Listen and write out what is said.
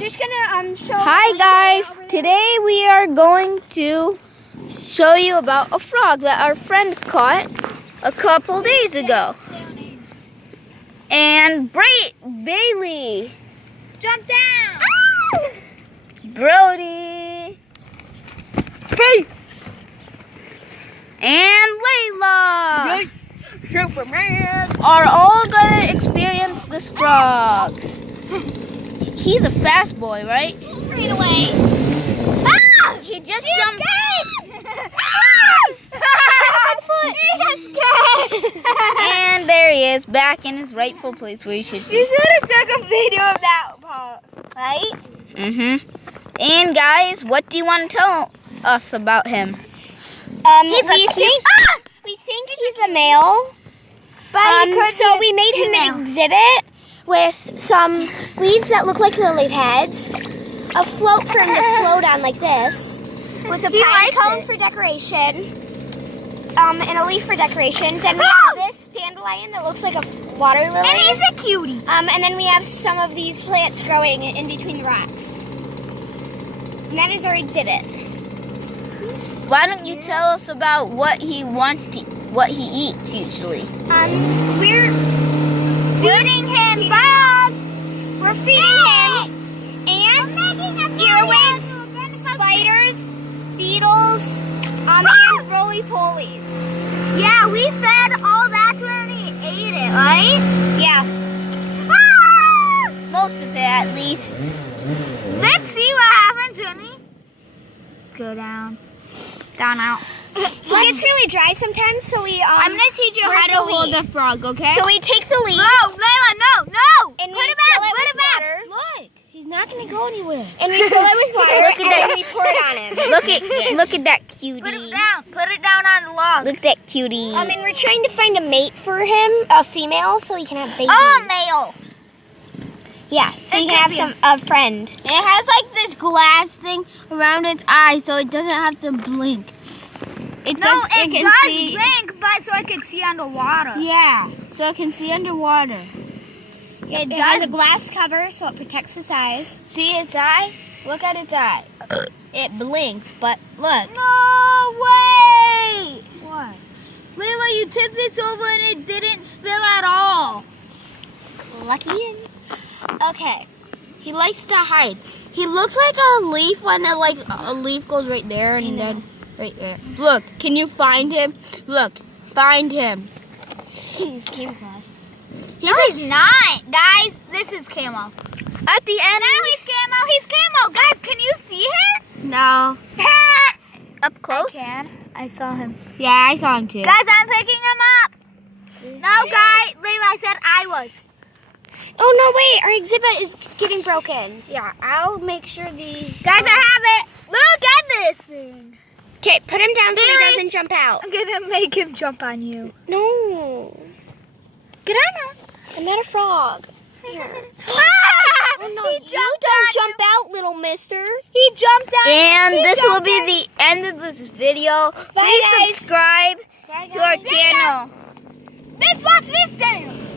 just gonna show. Hi guys, today we are going to show you about a frog that our friend caught a couple days ago. And Bailey, Jump down. Brody, Peace, and Layla are all gonna experience this frog. He's a fast boy, right? Straight away. He just jumped. And there he is, back in his rightful place where he should be. You should have took a video of that part, right? And guys, what do you want to tell us about him? We think he's a male, but so we made him an exhibit with some leaves that look like lily pads, a float for him to float on like this, with a pine cone for decoration, and a leaf for decoration. Then we have this dandelion that looks like a water lily. And he's a cutie. And then we have some of these plants growing in between the rocks. And that is our exhibit. Why don't you tell us about what he eats usually? We're feeding him bugs. We're feeding him ants, earwigs, spiders, beetles, and roly-polies. Yeah, we fed all that to him and he ate it, right? Yeah. Most of it, at least. Let's see what happens, Jenny. Go down. Down, out. It gets really dry sometimes, so we I'm gonna teach you how to hold a frog, okay? So we take the leaf. No, Layla, no! And Put we it back, fill it put with it back. water. Look, he's not gonna go anywhere. And we fill it with water. Look at and that. then we pour it on him. Look at that cutie. Put it down on the log. Look at that cutie. And we're trying to find a mate for him, a female, so he can have babies. Oh, male. Yeah, so he can have a friend. It has like this glass thing around its eye, so it doesn't have to blink. It does blink, but so it can see underwater. Yeah, so it can see underwater. It has a glass cover, so it protects its eyes. See its eye? Look at its eye. It blinks, but look. No way! What? Layla, you tipped this over and it didn't spill at all. Lucky him. Okay. He likes to hide. He looks like a leaf when a leaf goes right there and then right there. Look, can you find him? Look, find him. He's camouflage. He's not. Guys, this is Camo. At the end. Now he's Camo. He's Camo. Guys, can you see him? No. Up close? I saw him. Yeah, I saw him too. Guys, I'm picking him up. No, guy. Layla, I said I was. Oh, no, wait. Our exhibit is getting broken. Yeah, I'll make sure these... Guys, I have it. Look at this thing. Okay, put him down so he doesn't jump out. I'm going to make him jump on you. No. Get on him. I'm not a frog. Here. Oh, no, you don't jump out, little mister. He jumped on. And this will be the end of this video. Please guys. subscribe to our channel. Let's watch this dance.